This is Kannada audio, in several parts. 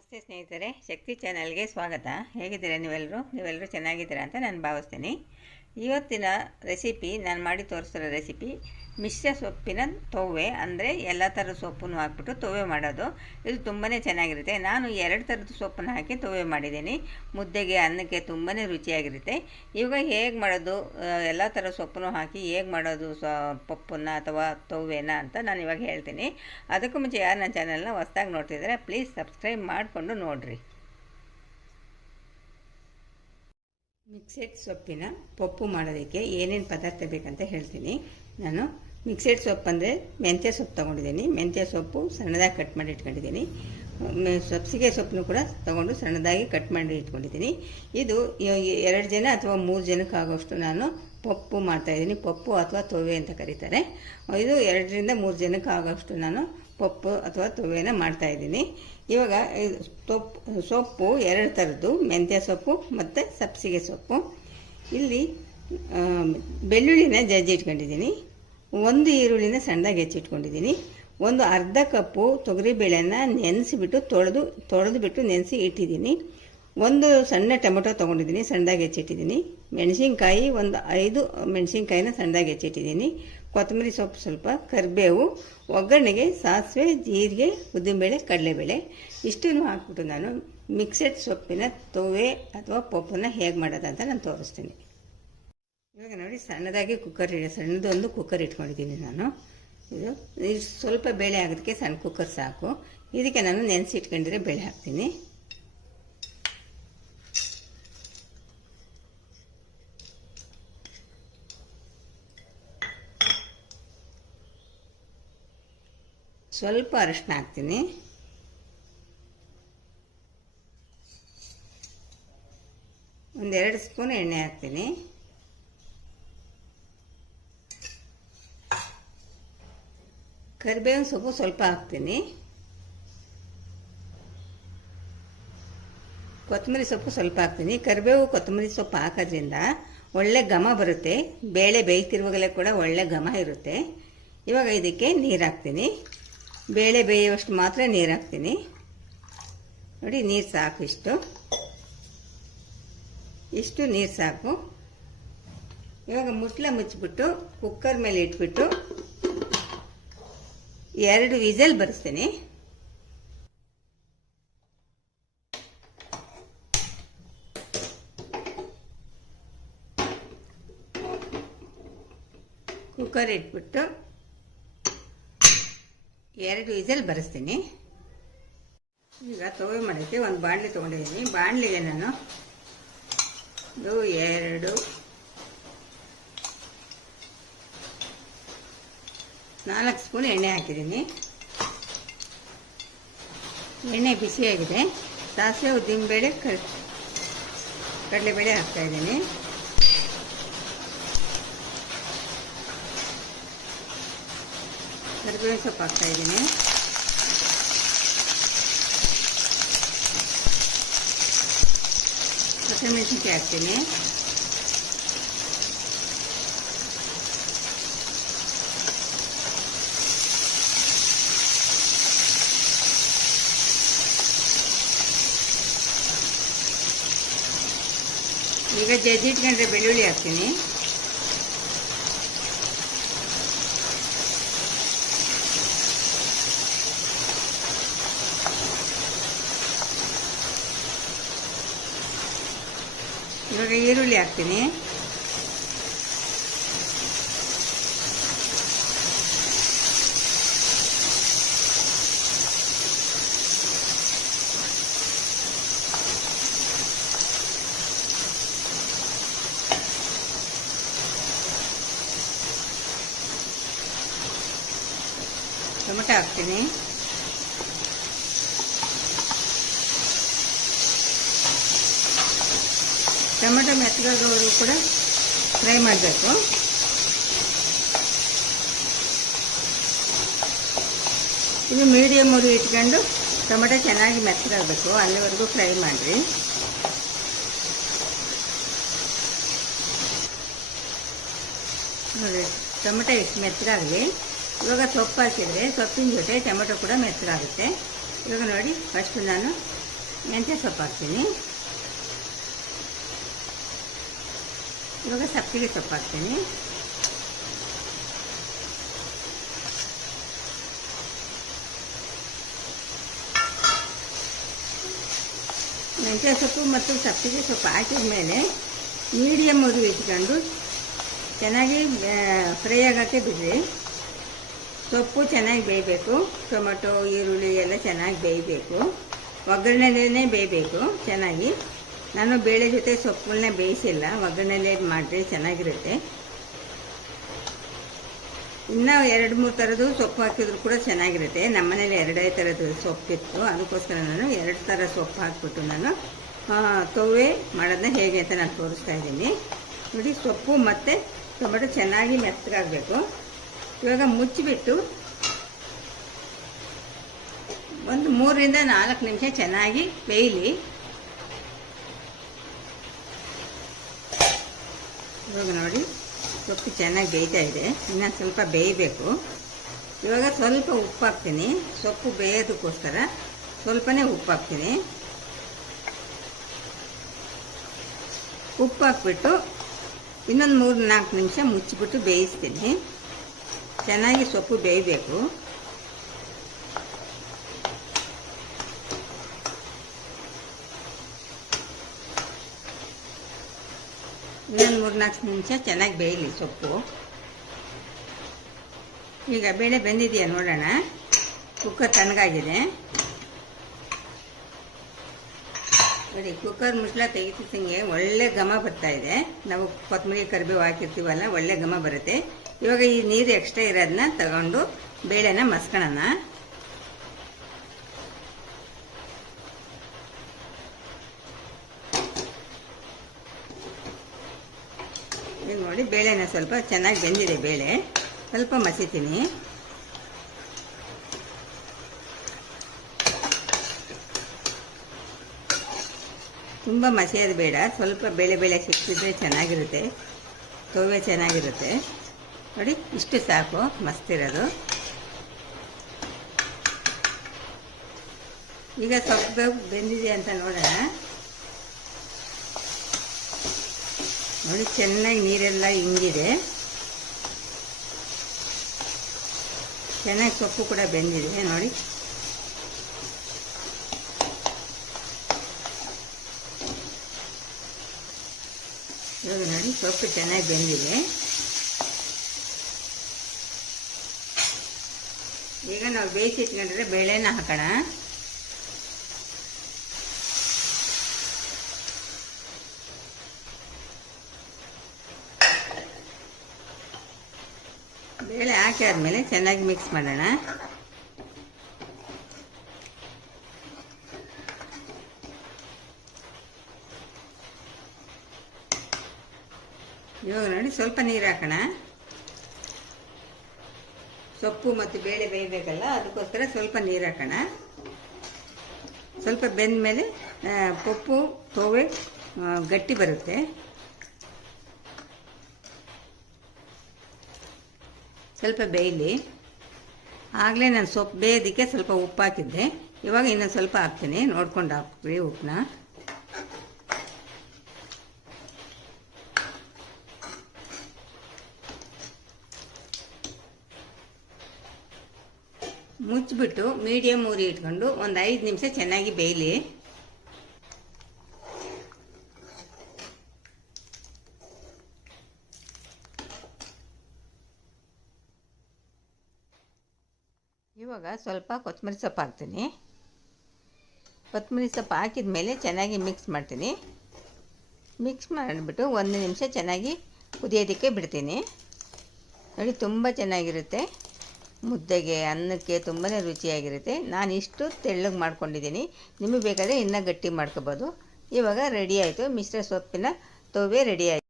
ನಮಸ್ತೆ ಸ್ನೇಹಿತರೆ, ಶಕ್ತಿ ಚಾನಲ್ಗೆ ಸ್ವಾಗತ. ಹೇಗಿದ್ದೀರಾ ನೀವೆಲ್ಲರೂ ಚೆನ್ನಾಗಿದ್ದೀರಾ ಅಂತ ನಾನು ಭಾವಿಸ್ತೀನಿ. ಇವತ್ತಿನ ರೆಸಿಪಿ ನಾನು ಮಾಡಿ ತೋರಿಸ್ತಿರೋ ರೆಸಿಪಿ ಮಿಶ್ರ ಸೊಪ್ಪಿನ ತೊವ್ವೆ, ಅಂದರೆ ಎಲ್ಲ ಥರದ ಸೊಪ್ಪನ್ನು ಹಾಕ್ಬಿಟ್ಟು ತೊವ್ವೆ ಮಾಡೋದು. ಇದು ತುಂಬಾ ಚೆನ್ನಾಗಿರುತ್ತೆ. ನಾನು 2 ಥರದ ಸೊಪ್ಪನ್ನು ಹಾಕಿ ತೊವ್ವೆ ಮಾಡಿದ್ದೀನಿ. ಮುದ್ದೆಗೆ, ಅನ್ನಕ್ಕೆ ತುಂಬಾ ರುಚಿಯಾಗಿರುತ್ತೆ. ಇವಾಗ ಹೇಗೆ ಮಾಡೋದು, ಎಲ್ಲ ಥರದ ಸೊಪ್ಪನ್ನು ಹಾಕಿ ಹೇಗೆ ಮಾಡೋದು ಪಪ್ಪನ್ನು ಅಥವಾ ತೊವ್ವೆನ ಅಂತ ನಾನು ಇವಾಗ ಹೇಳ್ತೀನಿ. ಅದಕ್ಕೂ ಮುಂಚೆ ಯಾರು ನನ್ನ ಚಾನಲ್ನ ಹೊಸದಾಗಿ ನೋಡ್ತಿದ್ದಾರೆ ಪ್ಲೀಸ್ ಸಬ್ಸ್ಕ್ರೈಬ್ ಮಾಡಿಕೊಂಡು ನೋಡಿರಿ. ಮಿಕ್ಸೆಡ್ ಸೊಪ್ಪಿನ ಪಪ್ಪು ಮಾಡೋದಕ್ಕೆ ಏನೇನು ಪದಾರ್ಥ ಬೇಕಂತ ಹೇಳ್ತೀನಿ. ನಾನು ಮಿಕ್ಸೆಡ್ ಸೊಪ್ಪು ಅಂದರೆ ಮೆಂತ್ಯ ಸೊಪ್ಪು ತೊಗೊಂಡಿದ್ದೀನಿ. ಮೆಂತ್ಯ ಸೊಪ್ಪು ಸಣ್ಣದಾಗಿ ಕಟ್ ಮಾಡಿ ಇಟ್ಕೊಂಡಿದ್ದೀನಿ. ಸಬ್ಸಿಗೆ ಸೊಪ್ಪನ್ನು ಕೂಡ ತೊಗೊಂಡು ಸಣ್ಣದಾಗಿ ಕಟ್ ಮಾಡಿ ಇಟ್ಕೊಂಡಿದ್ದೀನಿ. ಇದು 2 ಜನ ಅಥವಾ 3 ಜನಕ್ಕೆ ಆಗೋಷ್ಟು ನಾನು ಪಪ್ಪು ಮಾಡ್ತಾಯಿದ್ದೀನಿ. ಪಪ್ಪು ಅಥವಾ ತೊವ್ವೆ ಅಂತ ಕರೀತಾರೆ. ಇದು 2 ರಿಂದ 3 ಜನಕ್ಕೆ ಆಗೋಷ್ಟು ನಾನು ಪಪ್ಪು ಅಥವಾ ತೊವ್ವೆನ ಮಾಡ್ತಾಯಿದ್ದೀನಿ. ಇವಾಗ ಸೊಪ್ಪು 2 ಥರದ್ದು, ಮೆಂತ್ಯ ಸೊಪ್ಪು ಮತ್ತು ಸಬ್ಸಿಗೆ ಸೊಪ್ಪು. ಇಲ್ಲಿ ಬೆಳ್ಳುಳ್ಳಿನ ಜಜ್ಜಿ ಇಟ್ಕೊಂಡಿದ್ದೀನಿ. 1 ಈರುಳ್ಳಿನ ಸಣ್ಣದಾಗಿ ಹೆಚ್ಚಿಟ್ಕೊಂಡಿದ್ದೀನಿ. ಒಂದು ಅರ್ಧ ಕಪ್ಪು ತೊಗರಿಬೇಳೆನ ನೆನೆಸಿಬಿಟ್ಟು ತೊಳೆದು ನೆನೆಸಿ ಇಟ್ಟಿದ್ದೀನಿ. 1 ಸಣ್ಣ ಟೊಮೆಟೊ ತೊಗೊಂಡಿದ್ದೀನಿ, ಸಣ್ಣದಾಗಿ ಹೆಚ್ಚಿಟ್ಟಿದ್ದೀನಿ. ಮೆಣಸಿನ್ಕಾಯಿ ಒಂದು 5 ಮೆಣಸಿನ್ಕಾಯಿನ ಸಣ್ಣದಾಗಿ ಹೆಚ್ಚಿಟ್ಟಿದ್ದೀನಿ. ಕೊತ್ತಂಬರಿ ಸೊಪ್ಪು ಸ್ವಲ್ಪ, ಕರಿಬೇವು, ಒಗ್ಗರಣೆಗೆ ಸಾಸಿವೆ, ಜೀರಿಗೆ, ಉದ್ದಿನಬೇಳೆ, ಕಡಲೆಬೇಳೆ ಇಷ್ಟನ್ನು ಹಾಕ್ಬಿಟ್ಟು ನಾನು ಮಿಕ್ಸೆಡ್ ಸೊಪ್ಪಿನ ತೊವ್ವೆ ಅಥವಾ ಪಪ್ಪನ್ನು ಹೇಗೆ ಮಾಡೋದಂತ ನಾನು ತೋರಿಸ್ತೀನಿ. ಇವಾಗ ನೋಡಿ, ಸಣ್ಣದೊಂದು ಕುಕ್ಕರ್ ಇಟ್ಕೊಂಡಿದ್ದೀನಿ ನಾನು. ಇದು ಸ್ವಲ್ಪ ಬೇಳೆ ಆಗೋದಕ್ಕೆ ಸಣ್ಣ ಕುಕ್ಕರ್ ಸಾಕು. ಇದಕ್ಕೆ ನಾನು ನೆನೆಸಿ ಇಟ್ಕೊಂಡಿರೋ ಬೇಳೆ ಹಾಕ್ತೀನಿ. ಸ್ವಲ್ಪ ಅರಿಶಿನ ಹಾಕ್ತೀನಿ. ಒಂದು 2 ಸ್ಪೂನ್ ಎಣ್ಣೆ ಹಾಕ್ತೀನಿ. ಕರಿಬೇವಿನ ಸೊಪ್ಪು ಸ್ವಲ್ಪ ಹಾಕ್ತೀನಿ. ಕೊತ್ತಂಬರಿ ಸೊಪ್ಪು ಸ್ವಲ್ಪ ಹಾಕ್ತೀನಿ. ಕರಿಬೇವು ಕೊತ್ತಂಬರಿ ಸೊಪ್ಪು ಹಾಕೋದ್ರಿಂದ ಒಳ್ಳೆ ಘಮ ಬರುತ್ತೆ. ಬೇಳೆ ಬೇಯ್ತಿರುವಾಗಲೇ ಕೂಡ ಒಳ್ಳೆ ಘಮ ಇರುತ್ತೆ. ಇವಾಗ ಇದಕ್ಕೆ ನೀರು ಹಾಕ್ತೀನಿ. ಬೇಳೆ ಬೇಯುವಷ್ಟು ಮಾತ್ರ ನೀರು ಹಾಕ್ತೀನಿ. ನೋಡಿ, ನೀರು ಸಾಕು. ಇಷ್ಟು ನೀರು ಸಾಕು. ಇವಾಗ ಮುಚ್ಚಿಬಿಟ್ಟು ಕುಕ್ಕರ್ ಮೇಲೆ ಇಟ್ಬಿಟ್ಟು 2 ವಿಸಲ್ ಬರೆಸ್ತೀನಿ. ಕುಕ್ಕರ್ ಇಟ್ಬಿಟ್ಟು 2 ವಿಸಲ್ ಬರೆಸ್ತೀನಿ. ಈಗ ತೊವ್ವೆ ಮಾಡೋಕ್ಕೆ ಒಂದು ಬಾಣಲೆ ತೊಗೊಂಡಿದ್ದೀನಿ. ಬಾಣಲೆಗೆ ನಾನು 4 ಸ್ಪೂನ್ ಎಣ್ಣೆ ಹಾಕಿದ್ದೀನಿ. ಎಣ್ಣೆ ಬಿಸಿಯಾಗಿದೆ. ಸಾಸಿವೆ, ಉದ್ದಿನಬೇಳೆ, ಕಡಲೆಬೇಳೆ ಹಾಕ್ತಾಯಿದ್ದೀನಿ. ಕರಿಬೇವಿನ ಸೊಪ್ಪು ಹಾಕ್ತಾಯಿದ್ದೀನಿ. ಹಸಿಮೆಣಸಿನ್ಕಾಯಿ ಹಾಕ್ತೀನಿ. ಈಗ ಜಜ್ಜಿಟ್ಕೊಂಡ್ರೆ ಬೆಳ್ಳುಳ್ಳಿ ಹಾಕ್ತೀನಿ. ಇವಾಗ ಈರುಳ್ಳಿ ಹಾಕ್ತೀನಿ. ಟೊಮೆಟೊ ಹಾಕ್ತೀನಿ. ಟೊಮೆಟೊ ಮೆತ್ತಗಾಗೋವರೆಗೂ ಕೂಡ ಫ್ರೈ ಮಾಡಬೇಕು. ಇದು ಮೀಡಿಯಮ್ ಉರಿ ಇಟ್ಕೊಂಡು ಟೊಮೆಟೊ ಚೆನ್ನಾಗಿ ಮೆತ್ತಗಾಗಬೇಕು, ಅಲ್ಲಿವರೆಗೂ ಫ್ರೈ ಮಾಡಿರಿ. ನೋಡಿ, ಟೊಮೆಟೊ ಇಷ್ಟು ಮೆತ್ತಗಾಗಲಿ. ಇವಾಗ ಸೊಪ್ಪು ಹಾಕಿದರೆ ಸೊಪ್ಪಿನ ಜೊತೆ ಟೊಮೆಟೊ ಕೂಡ ಮೆತ್ತಗಾಗುತ್ತೆ. ಇವಾಗ ನೋಡಿ, ಫಸ್ಟ್ ನಾನು ಮೆಂತ್ಯ ಸೊಪ್ಪು ಹಾಕ್ತೀನಿ. ಇವಾಗ ಸಬ್ಬಸಿಗೆ ಸೊಪ್ಪು ಹಾಕ್ತೀನಿ. ಮೆಂತ್ಯ ಸೊಪ್ಪು ಮತ್ತು ಸಬ್ಬಸಿಗೆ ಸೊಪ್ಪು ಹಾಕಿದ ಮೇಲೆ ಮೀಡಿಯಮ್ ಉರಿ ಇಟ್ಕೊಂಡು ಚೆನ್ನಾಗಿ ಫ್ರೈ ಆಗೋಕ್ಕೆ ಬಿಡ್ರಿ. ಸೊಪ್ಪು ಚೆನ್ನಾಗಿ ಬೇಯಬೇಕು. ಟೊಮೆಟೊ ಈರುಳ್ಳಿ ಎಲ್ಲ ಚೆನ್ನಾಗಿ ಬೇಯಬೇಕು. ಒಗ್ಗರಣೆಲೇ ಬೇಯಬೇಕು ಚೆನ್ನಾಗಿ. ನಾನು ಬೇಳೆ ಜೊತೆ ಸೊಪ್ಪುಗಳನ್ನ ಬೇಯಿಸಿಲ್ಲ, ಒಗ್ಗರಣೆಲೇ ಮಾಡಿದ್ರೆ ಚೆನ್ನಾಗಿರುತ್ತೆ. ಇನ್ನೂ 2-3 ಥರದ್ದು ಸೊಪ್ಪು ಹಾಕಿದ್ರು ಕೂಡ ಚೆನ್ನಾಗಿರುತ್ತೆ. ನಮ್ಮ ಮನೇಲಿ 2 ಥರದ್ದು ಸೊಪ್ಪಿತ್ತು, ಅದಕ್ಕೋಸ್ಕರ ನಾನು 2 ಥರ ಸೊಪ್ಪು ಹಾಕ್ಬಿಟ್ಟು ನಾನು ತೊವ್ವೆ ಮಾಡೋದನ್ನ ಹೇಗೆ ಅಂತ ನಾನು ತೋರಿಸ್ತಾ ಇದ್ದೀನಿ ನೋಡಿ. ಸೊಪ್ಪು ಮತ್ತು ಟೊಮೆಟೊ ಚೆನ್ನಾಗಿ ಮೆತ್ತಗಾಗಬೇಕು. ಇವಾಗ ಮುಚ್ಚಿಬಿಟ್ಟು ಒಂದು 3-4 ನಿಮಿಷ ಚೆನ್ನಾಗಿ ಬೇಯಲಿ. ಇವಾಗ ನೋಡಿ ಸೊಪ್ಪು ಚೆನ್ನಾಗಿ ಬೇಯ್ತಾ ಇದೆ. ಇನ್ನು ಸ್ವಲ್ಪ ಬೇಯಬೇಕು. ಇವಾಗ ಸ್ವಲ್ಪ ಉಪ್ಪು ಹಾಕ್ತೀನಿ. ಸೊಪ್ಪು ಬೇಯೋದಕ್ಕೋಸ್ಕರ ಸ್ವಲ್ಪನೇ ಉಪ್ಪು ಹಾಕ್ತೀನಿ. ಉಪ್ಪು ಹಾಕ್ಬಿಟ್ಟು ಇನ್ನೊಂದು 3-4 ನಿಮಿಷ ಮುಚ್ಚಿಬಿಟ್ಟು ಬೇಯಿಸ್ತೀನಿ. ಚೆನ್ನಾಗಿ ಸೊಪ್ಪು ಬೇಯಬೇಕು. ಇನ್ನೊಂದು 3-4 ನಿಮಿಷ ಚೆನ್ನಾಗಿ ಬೇಯಲಿ ಸೊಪ್ಪು. ಈಗ ಬೇಳೆ ಬೆಂದಿದೆಯಾ ನೋಡೋಣ. ಕುಕ್ಕರ್ ತಣ್ಣಗಾಗಿದೆ ನೋಡಿ. ಕುಕ್ಕರ್ ಮುಚ್ಚಳ ತೆಗಿತಿದ್ದಂಗೆ ಒಳ್ಳೆ ಘಮ ಬರ್ತಾ ಇದೆ. ನಾವು ಕೊತ್ತಂಬರಿ ಕರಿಬೇವು ಹಾಕಿರ್ತೀವಲ್ಲ, ಒಳ್ಳೆ ಘಮ ಬರುತ್ತೆ. ಇವಾಗ ಈ ನೀರು ಎಕ್ಸ್ಟ್ರಾ ಇರೋದನ್ನ ತಗೊಂಡು ಬೇಳೆನ ಮಸ್ಕೊಳ್ಳೋಣ. ಈಗ ನೋಡಿ ಬೇಳೆನ ಸ್ವಲ್ಪ ಚೆನ್ನಾಗಿ ಬೆಂದಿದೆ. ಬೇಳೆ ಸ್ವಲ್ಪ ಮಸಿತೀನಿ. ತುಂಬ ಮಸಿಯೋದು ಬೇಡ, ಸ್ವಲ್ಪ ಬೇಳೆ ಸಿಕ್ಕಿದ್ರೆ ಚೆನ್ನಾಗಿರುತ್ತೆ. ತೊವ್ವೆ ಚೆನ್ನಾಗಿರುತ್ತೆ ನೋಡಿ. ಇಷ್ಟು ಸಾಕು ಮಸ್ತಿರೋದು. ಈಗ ಸ್ವಲ್ಪ ಬೆಂದಿದೆ ಅಂತ ನೋಡೋಣ. ನೋಡಿ ಚೆನ್ನಾಗಿ ನೀರೆಲ್ಲ ಹಿಂಗಿದೆ. ಚೆನ್ನಾಗಿ ಸೊಪ್ಪು ಕೂಡ ಬೆಂದಿದೆ ನೋಡಿ. ಇವಾಗ ನೋಡಿ ಸೊಪ್ಪು ಚೆನ್ನಾಗಿ ಬೆಂದಿದೆ. ಈಗ ನಾವು ಬೇಯಿಸಿಟ್ಕೊಂಡ್ರೆ ಬೇಳೆನ ಹಾಕೋಣ. ಬೇಳೆ ಹಾಕಿ ಆದಮೇಲೆ ಚೆನ್ನಾಗಿ ಮಿಕ್ಸ್ ಮಾಡೋಣ. ಇವಾಗ ನೋಡಿ ಸ್ವಲ್ಪ ನೀರು ಹಾಕೋಣ. ಸೊಪ್ಪು ಮತ್ತು ಬೇಳೆ ಬೇಯಬೇಕಲ್ಲ, ಅದಕ್ಕೋಸ್ಕರ ಸ್ವಲ್ಪ ನೀರು ಹಾಕೋಣ. ಸ್ವಲ್ಪ ಬೆಂದ ಮೇಲೆ ಪಪ್ಪು ತೊವ್ವೆ ಗಟ್ಟಿ ಬರುತ್ತೆ. ಸ್ವಲ್ಪ ಬೇಯಲಿ. ಆಗಲೇ ನಾನು ಸೊಪ್ಪು ಬೇಯೋದಕ್ಕೆ ಸ್ವಲ್ಪ ಉಪ್ಪು ಹಾಕಿದ್ದೆ. ಇವಾಗ ಇನ್ನೊಂದು ಸ್ವಲ್ಪ ಹಾಕ್ತೀನಿ, ನೋಡ್ಕೊಂಡು ಹಾಕ್ಬಿಡಿ ಉಪ್ಪನ್ನ. ಮುಚ್ಚಿಬಿಟ್ಟು ಮೀಡಿಯಮ್ ಉರಿ ಇಟ್ಕೊಂಡು ಒಂದು 5 ನಿಮಿಷ ಚೆನ್ನಾಗಿ ಬೇಯಲಿ. ಇವಾಗ ಸ್ವಲ್ಪ ಕೊತ್ತಂಬರಿ ಸೊಪ್ಪು ಹಾಕ್ತೀನಿ. ಕೊತ್ತಂಬರಿ ಸೊಪ್ಪು ಹಾಕಿದ ಮೇಲೆ ಚೆನ್ನಾಗಿ ಮಿಕ್ಸ್ ಮಾಡ್ತೀನಿ. ಮಿಕ್ಸ್ ಮಾಡಿಬಿಟ್ಟು 1 ನಿಮಿಷ ಚೆನ್ನಾಗಿ ಕುದಿಯೋದಕ್ಕೆ ಬಿಡ್ತೀನಿ ನೋಡಿ. ತುಂಬ ಚೆನ್ನಾಗಿರುತ್ತೆ. ಮುದ್ದೆಗೆ, ಅನ್ನಕ್ಕೆ ತುಂಬಾ ರುಚಿಯಾಗಿರುತ್ತೆ. ನಾನು ಇಷ್ಟು ತೆಳ್ಳಗೆ ಮಾಡ್ಕೊಂಡಿದ್ದೀನಿ. ನಿಮಗೆ ಬೇಕಾದರೆ ಇನ್ನೂ ಗಟ್ಟಿ ಮಾಡ್ಕೋಬೋದು. ಇವಾಗ ರೆಡಿ ಆಯಿತು, ಮಿಶ್ರ ಸೊಪ್ಪಿನ ತೊವ್ವೆ ರೆಡಿ ಆಯಿತು.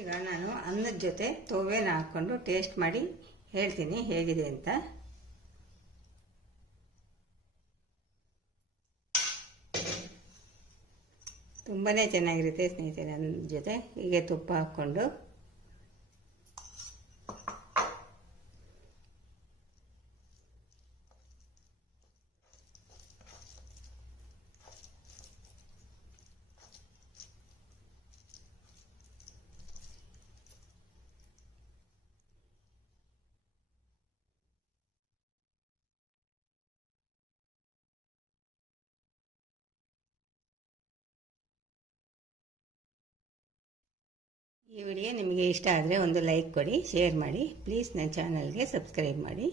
ಈಗ ನಾನು ಅನ್ನದ ಜೊತೆ ತೊವ್ವೆನ ಹಾಕ್ಕೊಂಡು ಟೇಸ್ಟ್ ಮಾಡಿ ಹೇಳ್ತೀನಿ ಹೇಗಿದೆ ಅಂತ. ತುಂಬಾ ಚೆನ್ನಾಗಿರುತ್ತೆ ಸ್ನೇಹಿತರೆ. ನನ್ನ ಜೊತೆ ಹೀಗೆ ತುಪ್ಪ ಹಾಕ್ಕೊಂಡು ಈ ವಿಡಿಯೋ ನಿಮಗೆ ಇಷ್ಟ ಆದರೆ ಒಂದು ಲೈಕ್ ಕೊಡಿ, ಶೇರ್ ಮಾಡಿ, ಪ್ಲೀಸ್ ನನ್ನ ಚಾನಲ್ಗೆ ಸಬ್ಸ್ಕ್ರೈಬ್ ಮಾಡಿ.